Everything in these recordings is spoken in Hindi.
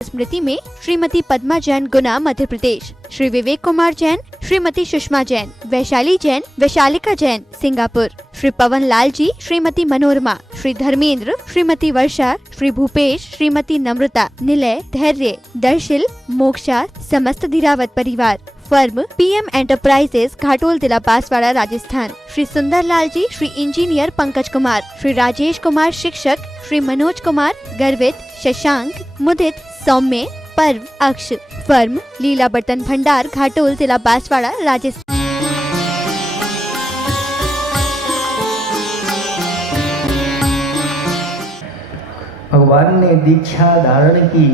स्मृति में श्रीमती पद्मा जैन, गुना, मध्य प्रदेश। श्री विवेक कुमार जैन, श्रीमती सुषमा जैन, वैशाली जैन, वैशालिका जैन, सिंगापुर। श्री पवन लाल जी, श्रीमती मनोरमा, श्री धर्मेंद्र, श्रीमती वर्षा, श्री भूपेश, श्रीमती नम्रता, निलय, धैर्य, दर्शिल, मोक्षा, समस्त धीरावत परिवार। फर्म पीएम एंटरप्राइजेस, घाटोल, जिला बांसवाड़ा, राजस्थान। श्री सुंदर लाल जी, श्री इंजीनियर पंकज कुमार, श्री राजेश कुमार, शिक्षक, श्री मनोज कुमार, गर्वित, शशांक, मुदित, सौम्य, पर्व, अक्ष। फर्म लीला बर्तन भंडार, घाटोल, जिला बांसवाड़ा, राजस्थान। भगवान ने दीक्षा धारण की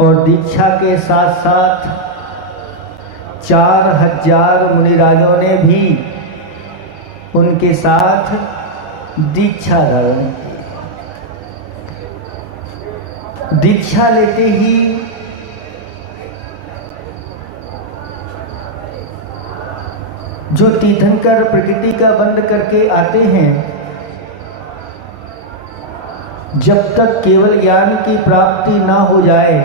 और दीक्षा के साथ साथ 4000 मुनिराजों ने भी उनके साथ दीक्षा धारण की। दीक्षा लेते ही जो तीर्थंकर प्रकृति का बंद करके आते हैं, जब तक केवल ज्ञान की प्राप्ति ना हो जाए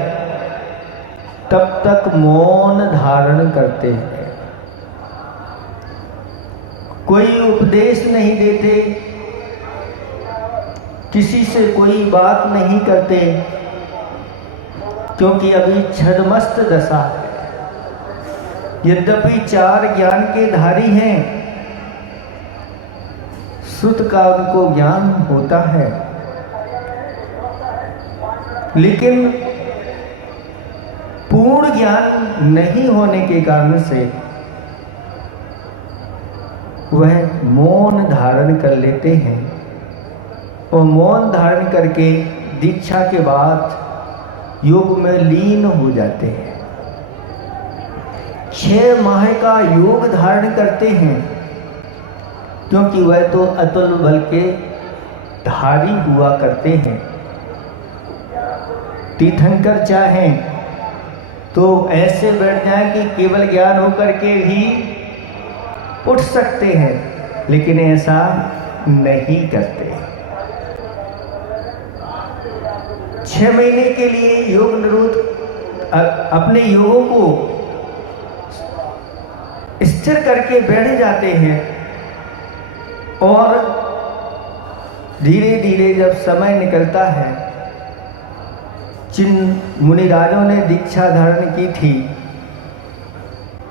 तब तक मौन धारण करते हैं। कोई उपदेश नहीं देते, किसी से कोई बात नहीं करते, क्योंकि अभी छद्मस्त दशा है। यद्यपि 4 ज्ञान के धारी हैं, श्रुत का उनको ज्ञान होता है, लेकिन पूर्ण ज्ञान नहीं होने के कारण से वह मौन धारण कर लेते हैं और मौन धारण करके दीक्षा के बाद योग में लीन हो जाते हैं। 6 माह का योग धारण करते हैं, क्योंकि वह तो अतुल बल के धारी हुआ करते हैं। तीर्थंकर चाहें तो ऐसे बैठ जाएं कि केवल ज्ञान होकर के भी उठ सकते हैं, लेकिन ऐसा नहीं करते। 6 महीने के लिए योग निरुद्ध अपने योगों को स्थिर करके बैठ जाते हैं और धीरे धीरे जब समय निकलता है, जिन मुनिराजों ने दीक्षा धारण की थी,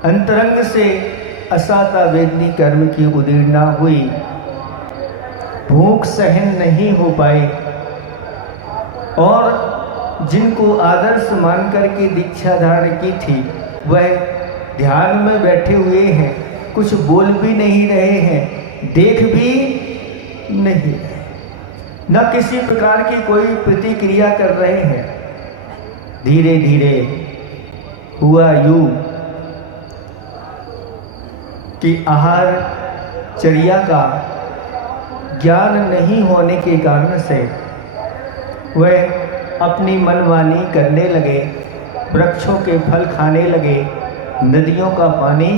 अंतरंग से असाता वेदनी कर्म की उदीर्णा हुई, भूख सहन नहीं हो पाई और जिनको आदर्श मान करके दीक्षा धारण की थी वह ध्यान में बैठे हुए हैं, कुछ बोल भी नहीं रहे हैं, देख भी नहीं रहे, न किसी प्रकार की कोई प्रतिक्रिया कर रहे हैं। धीरे धीरे हुआ यूं कि आहार चर्या का ज्ञान नहीं होने के कारण से वह अपनी मनमानी करने लगे, वृक्षों के फल खाने लगे, नदियों का पानी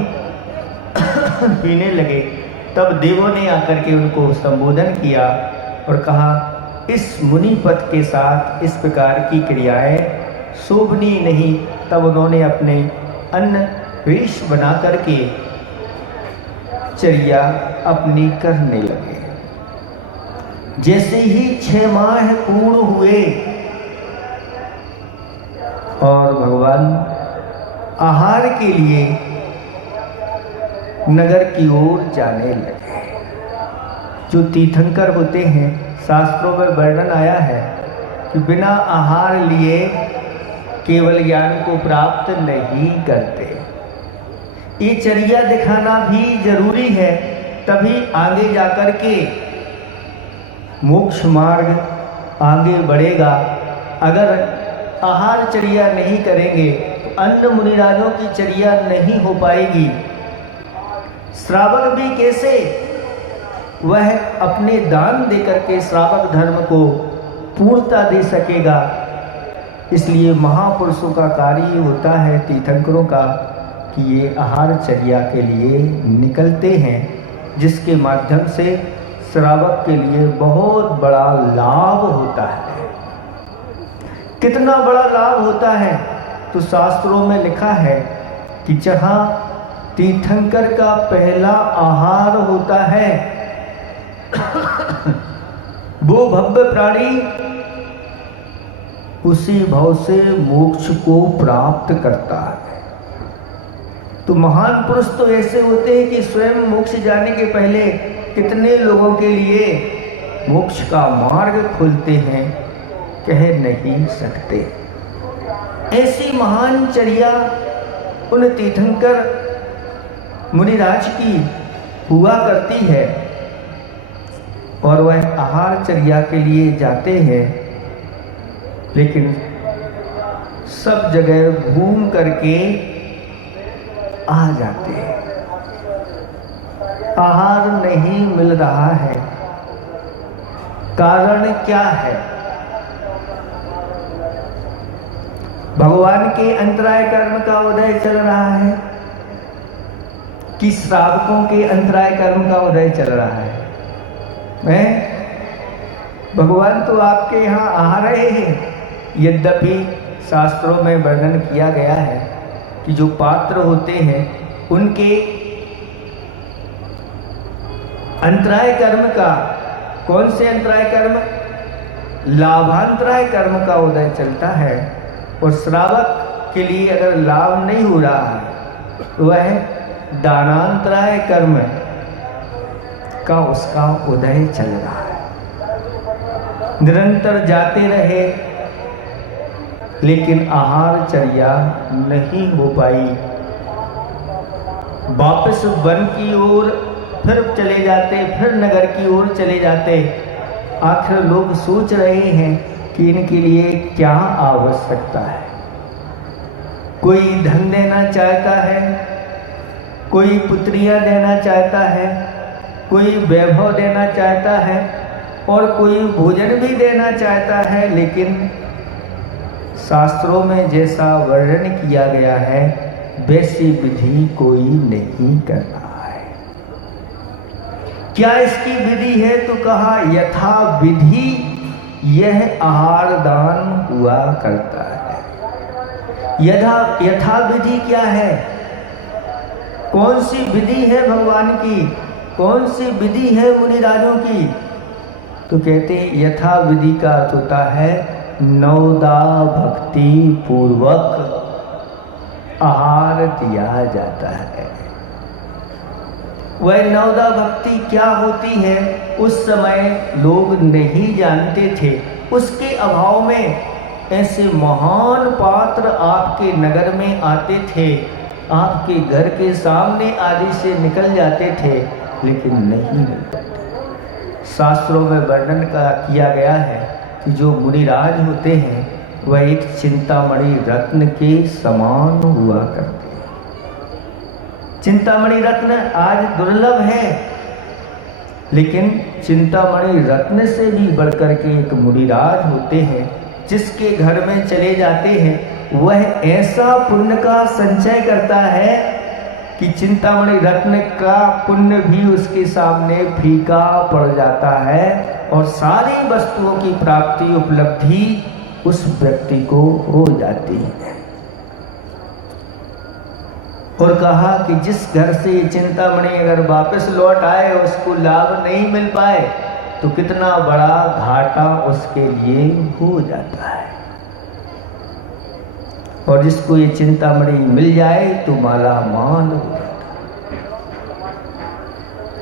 पीने लगे। तब देवों ने आकर के उनको संबोधन किया और कहा, इस मुनि पद के साथ इस प्रकार की क्रियाएं शोभनीय नहीं। तब उन्होंने अपने अन्न वेश बना करके चर्या अपनी करने लगे। जैसे ही 6 माह पूर्ण हुए और भगवान आहार के लिए नगर की ओर जाने लगे। जो तीर्थंकर होते हैं, शास्त्रों में वर्णन आया है कि बिना आहार लिए केवल ज्ञान को प्राप्त नहीं करते। ये चर्या दिखाना भी जरूरी है, तभी आगे जाकर के मोक्ष मार्ग आगे बढ़ेगा। अगर आहार चर्या नहीं करेंगे तो अन्य मुनिराजों की चर्या नहीं हो पाएगी। श्रावक भी कैसे वह अपने दान देकर के श्रावक धर्म को पूर्णता दे सकेगा। इसलिए महापुरुषों का कार्य होता है, तीर्थंकरों का, कि ये आहार चर्या के लिए निकलते हैं, जिसके माध्यम से श्रावक के लिए बहुत बड़ा लाभ होता है। कितना बड़ा लाभ होता है। तो शास्त्रों में लिखा है कि जहाँ तीर्थंकर का पहला आहार होता है वो भव्य प्राणी उसी भाव से मोक्ष को प्राप्त करता है। तो महान पुरुष तो ऐसे होते हैं कि स्वयं मोक्ष जाने के पहले कितने लोगों के लिए मोक्ष का मार्ग खोलते हैं, कह नहीं सकते। ऐसी महान चर्या उन तीर्थंकर मुनिराज की हुआ करती है और वह आहार चर्या के लिए जाते हैं, लेकिन सब जगह घूम करके आ जाते हैं। आहार नहीं मिल रहा है, कारण क्या है? भगवान के अंतराय कर्म का उदय चल रहा है कि श्रावकों के अंतराय कर्म का उदय चल रहा है? भगवान तो आपके यहाँ आ रहे हैं। यद्यपि शास्त्रों में वर्णन किया गया है कि जो पात्र होते हैं उनके अंतराय कर्म का, कौन से अंतराय कर्म? लाभांतराय कर्म का उदय चलता है। और श्रावक के लिए अगर लाभ नहीं हो रहा है तो वह दानांतराय कर्म का उसका उदय चल रहा है। निरंतर जाते रहे लेकिन आहार चर्या नहीं हो पाई। वापस वन की ओर फिर चले जाते, फिर नगर की ओर चले जाते। आखिर लोग सोच रहे हैं कि इनके लिए क्या आवश्यकता है। कोई धन देना चाहता है, कोई पुत्रियां देना चाहता है, कोई वैभव देना चाहता है और कोई भोजन भी देना चाहता है, लेकिन शास्त्रों में जैसा वर्णन किया गया है वैसी विधि कोई नहीं कर रहा है। क्या इसकी विधि है? तो कहा यथा विधि यह आहार दान हुआ करता है। यथा विधि क्या है? कौन सी विधि है भगवान की? कौन सी विधि है मुनिराजों की? तो कहते हैं यथा विधि का अर्थ होता है नवदा भक्ति पूर्वक आहार दिया जाता है। वह नवदा भक्ति क्या होती है उस समय लोग नहीं जानते थे। उसके अभाव में ऐसे महान पात्र आपके नगर में आते थे, आपके घर के सामने आदि से निकल जाते थे, लेकिन नहीं मिलते। शास्त्रों में वर्णन किया गया है कि जो मुनिराज होते हैं वह एक चिंतामणि रत्न के समान हुआ करते हैं। चिंतामणि रत्न आज दुर्लभ है, लेकिन चिंतामणि रत्न से भी बढ़कर के एक मुनिराज होते हैं जिसके घर में चले जाते हैं। वह ऐसा पुण्य का संचय करता है कि चिंतामणि रत्न का पुण्य भी उसके सामने फीका पड़ जाता है और सारी वस्तुओं की प्राप्ति उपलब्धि उस व्यक्ति को हो जाती है। और कहा कि जिस घर से ये चिंतामणि अगर वापस लौट आए उसको लाभ नहीं मिल पाए तो कितना बड़ा घाटा उसके लिए हो जाता है, और जिसको ये चिंतामणि मिल जाए तो माला माल हो जाता है।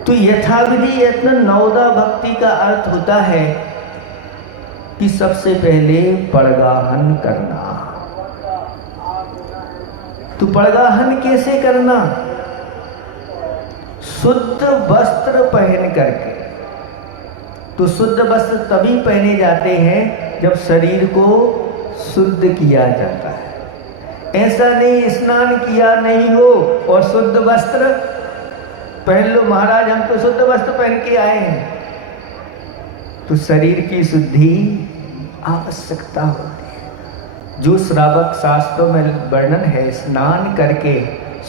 तो यथाविधि यत्न नवदा भक्ति का अर्थ होता है कि सबसे पहले पड़गाहन करना। तो पड़गाहन कैसे करना? शुद्ध वस्त्र पहन करके। तो शुद्ध वस्त्र तभी पहने जाते हैं जब शरीर को शुद्ध किया जाता है। ऐसा नहीं स्नान किया नहीं हो और शुद्ध वस्त्र पहन लो, महाराज हम तो शुद्ध वस्त्र पहन के आए हैं। तो शरीर की शुद्धि आवश्यकता होती है। जो श्रावक शास्त्रों में वर्णन है स्नान करके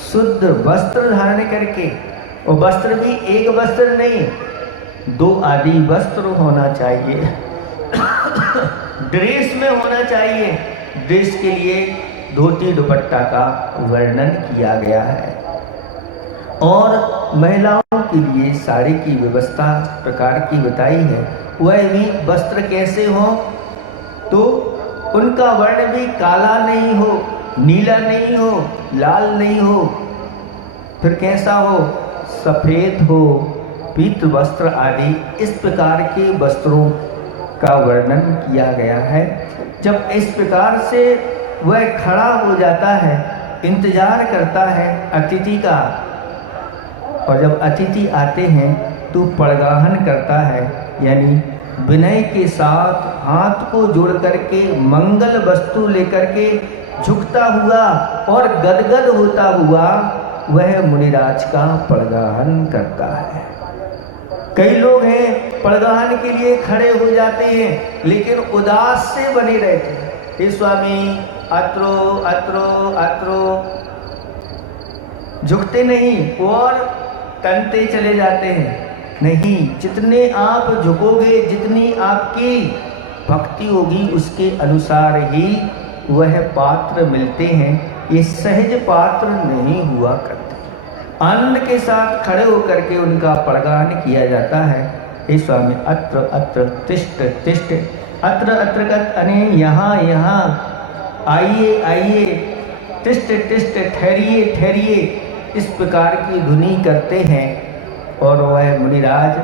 शुद्ध वस्त्र धारण करके, और वस्त्र भी एक वस्त्र नहीं 2 आदि वस्त्र होना चाहिए ड्रेस में होना चाहिए। ड्रेस के लिए धोती दुपट्टा का वर्णन किया गया है। और महिलाओं के लिए साड़ी की व्यवस्था प्रकार की बताई है। वह भी वस्त्र कैसे हो तो उनका वर्ण भी काला नहीं हो, नीला नहीं हो, लाल नहीं हो, फिर कैसा हो, सफेद हो, पीत वस्त्र आदि इस प्रकार के वस्त्रों का वर्णन किया गया है। जब इस प्रकार से वह खड़ा हो जाता है, इंतजार करता है अतिथि का, और जब अतिथि आते हैं तो पड़गाहन करता है, यानी विनय के साथ हाथ को जोड़ करके मंगल वस्तु लेकर के झुकता हुआ और गदगद होता हुआ वह मुनिराज का पड़गाहन करता है। कई लोग हैं पड़गाहन के लिए खड़े हो जाते हैं लेकिन उदास से बने रहते हैं। हे स्वामी अत्रो अत्रो अत्रो, झुकते नहीं और तनते चले जाते हैं। नहीं, जितने आप झुकोगे, जितनी आपकी भक्ति होगी उसके अनुसार ही वह पात्र मिलते हैं। ये सहज पात्र नहीं हुआ करते। आनंद के साथ खड़े होकर के उनका पड़गाहन किया जाता है। हे स्वामी अत्र अत्र तिष्ठ तिष्ठ, अत्र अत्र गत अने यहाँ यहाँ, आइए आइए, तिष्ठ तिष्ठ, ठहरिए ठहरिए, इस प्रकार की धुनी करते हैं। और वह मुनिराज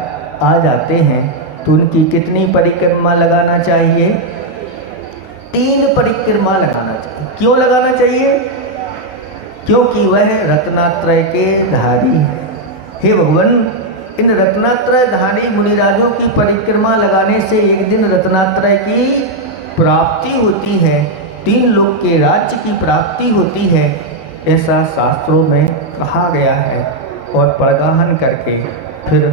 आ जाते हैं तो उनकी कितनी परिक्रमा लगाना चाहिए? 3 परिक्रमा लगाना चाहिए। क्यों लगाना चाहिए? क्योंकि वह रत्नात्रय के धारी है। हे भगवान, इन रत्नात्रय धारी मुनिराजों की परिक्रमा लगाने से एक दिन रत्नात्रय की प्राप्ति होती है, 3 लोक के राज्य की प्राप्ति होती है, ऐसा शास्त्रों में कहा गया है। और पड़गाहन करके फिर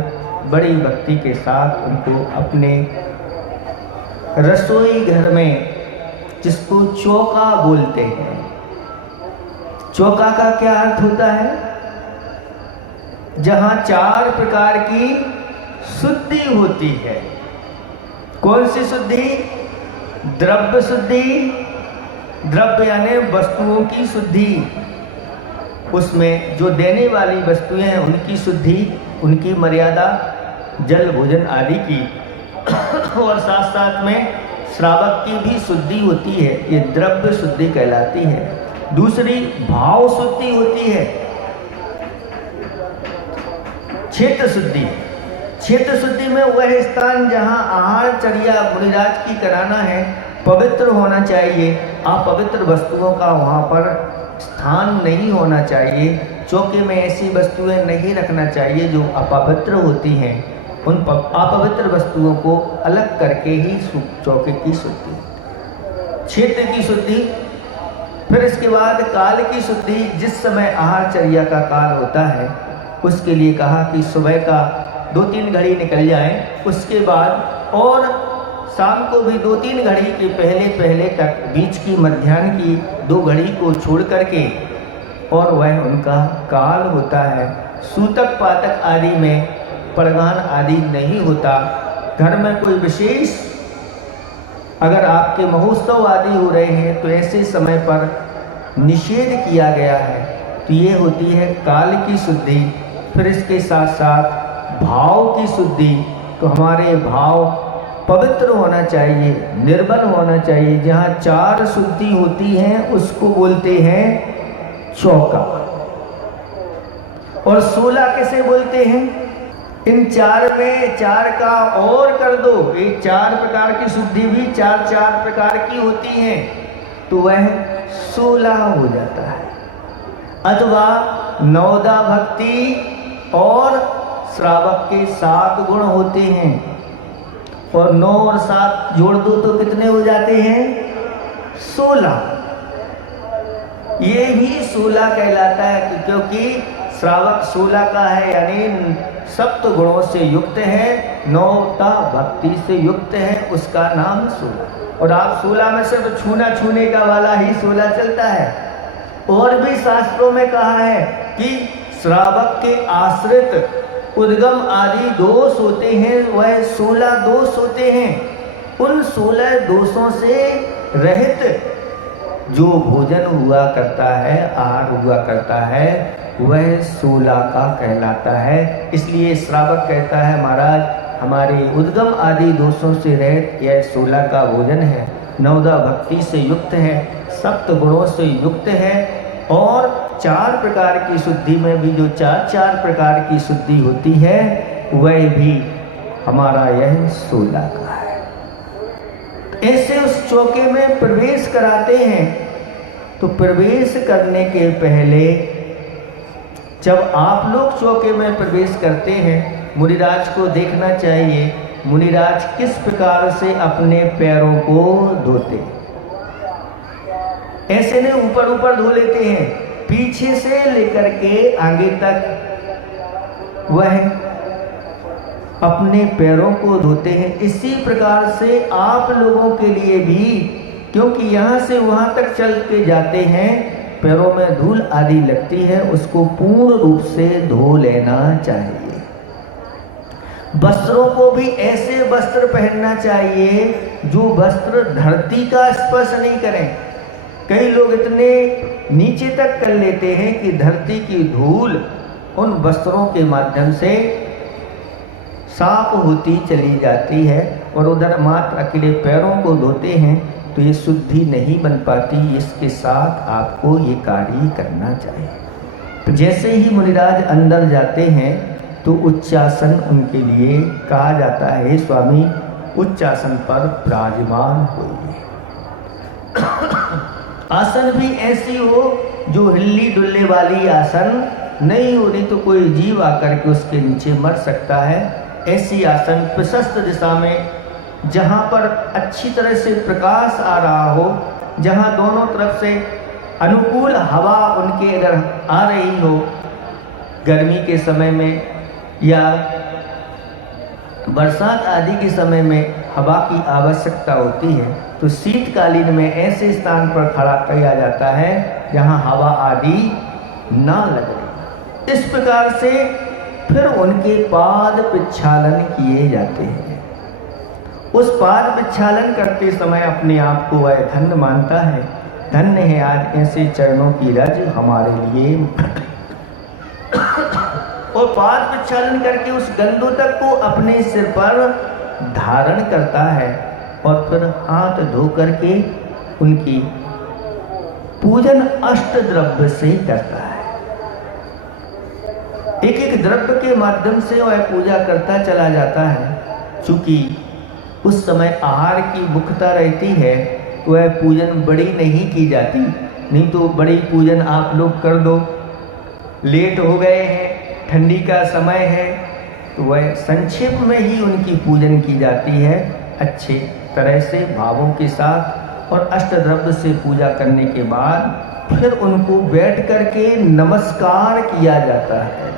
बड़ी भक्ति के साथ उनको अपने रसोई घर में, जिसको चौका बोलते हैं, चौका का क्या अर्थ होता है? जहां 4 प्रकार की शुद्धि होती है। कौन सी शुद्धि? द्रव्य शुद्धि, द्रव्य यानी वस्तुओं की शुद्धि, उसमें जो देने वाली वस्तुएं हैं उनकी शुद्धि, उनकी मर्यादा, जल भोजन आदि की, और साथ साथ में श्रावक की भी शुद्धि होती है, ये द्रव्य शुद्धि कहलाती है। दूसरी भाव शुद्धि होती है, क्षेत्र शुद्धि। क्षेत्र शुद्धि में वह स्थान जहाँ आहार चर्या मुनिराज की कराना है पवित्र होना चाहिए। अपवित्र वस्तुओं का वहाँ पर स्थान नहीं होना चाहिए। चौके में ऐसी वस्तुएं नहीं रखना चाहिए जो अपवित्र होती हैं। उन अपवित्र वस्तुओं को अलग करके ही चौके की शुद्धि, क्षेत्र की शुद्धि। फिर इसके बाद काल की शुद्धि। जिस समय आहारचर्या का काल होता है उसके लिए कहा कि सुबह का 2-3 घड़ी निकल जाए, उसके बाद और शाम को भी 2-3 घड़ी के पहले तक, बीच की मध्याह्न की 2 घड़ी को छोड़ करके, और वह उनका काल होता है। सूतक पातक आदि में पड़गान आदि नहीं होता। घर में कोई विशेष अगर आपके महोत्सव आदि हो रहे हैं तो ऐसे समय पर निषेध किया गया है। तो ये होती है काल की शुद्धि। फिर इसके साथ साथ भाव की शुद्धि। तो हमारे भाव पवित्र होना चाहिए, निर्मल होना चाहिए। जहाँ 4 शुद्धि होती हैं उसको बोलते हैं चौका। और 16 किसे बोलते हैं? इन 4 में 4 का और कर दो, ये 4 प्रकार की शुद्धि भी 4 प्रकार की होती हैं, तो वह 16 हो जाता है। अथवा नवदा भक्ति और श्रावक के 7 गुण होते हैं, और 9 और 7 जोड़ दो तो कितने हो जाते हैं? 16। ये भी 16 कहलाता है क्योंकि श्रावक 16 का है, यानी सप्त गुणों से युक्त है, 9ता भक्ति से युक्त है, उसका नाम 16। और आप 16 में सिर्फ छूने का वाला ही 16 चलता है। और भी शास्त्रों में कहा है कि श्रावक के आश्रित उद्गम आदि दोष होते हैं, वह 16 दोष होते हैं। उन 16 दोषों से रहित जो भोजन हुआ करता है, आहार हुआ करता है, वह 16 का कहलाता है। इसलिए श्रावक कहता है महाराज हमारे उद्गम आदि दोषों से रहित यह 16 का भोजन है, नवदा भक्ति से युक्त है, सप्त गुणों से युक्त है और 4 प्रकार की शुद्धि में भी जो 4 प्रकार की शुद्धि होती है वह भी हमारा यह 16 का है। ऐसे उस चौके में प्रवेश कराते हैं। तो प्रवेश करने के पहले जब आप लोग चौके में प्रवेश करते हैं, मुनिराज को देखना चाहिए मुनिराज किस प्रकार से अपने पैरों को धोते। ऐसे नहीं ऊपर ऊपर धो लेते हैं, पीछे से लेकर के आगे तक वह अपने पैरों को धोते हैं। इसी प्रकार से आप लोगों के लिए भी, क्योंकि यहाँ से वहाँ तक चल के जाते हैं, पैरों में धूल आदि लगती है, उसको पूर्ण रूप से धो लेना चाहिए। वस्त्रों को भी ऐसे वस्त्र पहनना चाहिए जो वस्त्र धरती का स्पर्श नहीं करें। कई लोग इतने नीचे तक कर लेते हैं कि धरती की धूल उन वस्त्रों के माध्यम से साफ होती चली जाती है और उधर मात्र अकेले पैरों को धोते हैं तो ये शुद्धि नहीं बन पाती। इसके साथ आपको ये कार्य करना चाहिए। तो जैसे ही मुनिराज अंदर जाते हैं तो उच्चासन उनके लिए कहा जाता है, हे स्वामी उच्चासन पर विराजमान होइए। आसन भी ऐसी हो जो हिल्ली डुल्ले वाली आसन नहीं हो, नहीं तो कोई जीव आकर के उसके नीचे मर सकता है। ऐसी आसन प्रशस्त दिशा में, जहाँ पर अच्छी तरह से प्रकाश आ रहा हो, जहाँ दोनों तरफ से अनुकूल हवा उनके अगर आ रही हो, गर्मी के समय में या बरसात आदि के समय में हवा की आवश्यकता होती है, तो शीतकालीन में ऐसे स्थान पर खड़ा किया जाता है जहाँ हवा आदि ना लगे। इस प्रकार से फिर उनके पाद प्रक्षालन किए जाते हैं। उस पाद प्रक्षालन करते समय अपने आप को वह धन्य मानता है, धन्य है आज ऐसे चरणों की रज हमारे लिए। और पाद प्रक्षालन करके उस गंधोदक को अपने सिर पर धारण करता है और फिर हाथ धो करके उनकी पूजन अष्ट द्रव्य से करता है। एक एक द्रव्य के माध्यम से वह पूजा करता चला जाता है। चूंकि उस समय आहार की भुखता रहती है तो वह पूजन बड़ी नहीं की जाती, नहीं तो बड़ी पूजन आप लोग कर दो, लेट हो गए हैं, ठंडी का समय है, तो वह संक्षेप में ही उनकी पूजन की जाती है, अच्छे तरह से भावों के साथ। और अष्टद्रव्य से पूजा करने के बाद फिर उनको बैठ करके नमस्कार किया जाता है।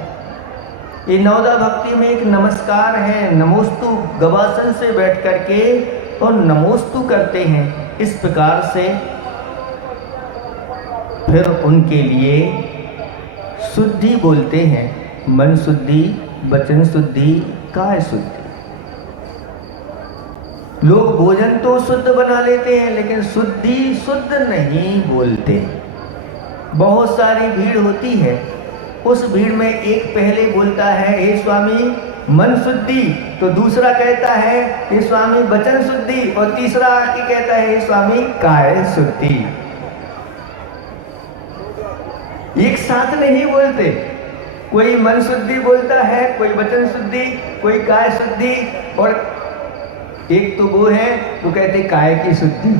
ये नवदा भक्ति में एक नमस्कार है, नमोस्तु, गवासन से बैठ करके और नमोस्तु करते हैं। इस प्रकार से फिर उनके लिए शुद्धि बोलते हैं, मन शुद्धि, वचन शुद्धि, काय शुद्धि। लोग भोजन तो शुद्ध बना लेते हैं लेकिन शुद्धि शुद्ध नहीं बोलते। बहुत सारी भीड़ होती है, उस भीड़ में एक पहले बोलता है हे स्वामी मन शुद्धि, तो दूसरा कहता है हे स्वामी वचन शुद्धि, और तीसरा आके कहता है हे स्वामी काय शुद्धि। एक साथ नहीं बोलते, कोई मन शुद्धि बोलता है, कोई वचन शुद्धि, कोई काय शुद्धि, और एक तो वो है वो कहते काय की शुद्धि।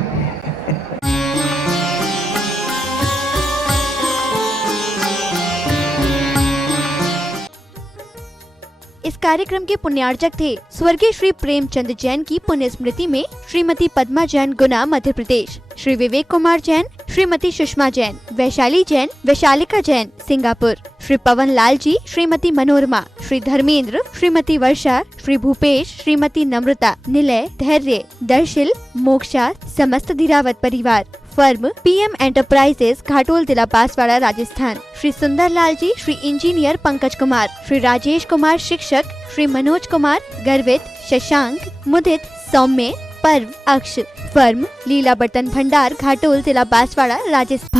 इस कार्यक्रम के पुण्यार्चक थे स्वर्गीय श्री प्रेमचंद जैन की पुण्य स्मृति में श्रीमती पद्मा जैन, गुना, मध्य प्रदेश, श्री विवेक कुमार जैन, श्रीमती सुषमा जैन, वैशाली जैन, वैशालिका जैन, सिंगापुर, श्री पवन लाल जी, श्रीमती मनोरमा, श्री धर्मेंद्र, श्रीमती वर्षा, श्री भूपेश, श्रीमती नम्रता, निलय, धैर्य, दर्शिल, मोक्षा, समस्त धीरावत परिवार, फर्म पीएम एंटरप्राइजेस, घाटोल, जिला बांसवाड़ा, राजस्थान, श्री सुंदर लाल जी, श्री इंजीनियर पंकज कुमार, श्री राजेश कुमार शिक्षक, श्री मनोज कुमार, गर्वित, शशांक, मुदित, सौम्य, पर्व अक्ष फर्म लीला बर्तन भंडार घाटोल जिला बांसवाड़ा राजस्थान।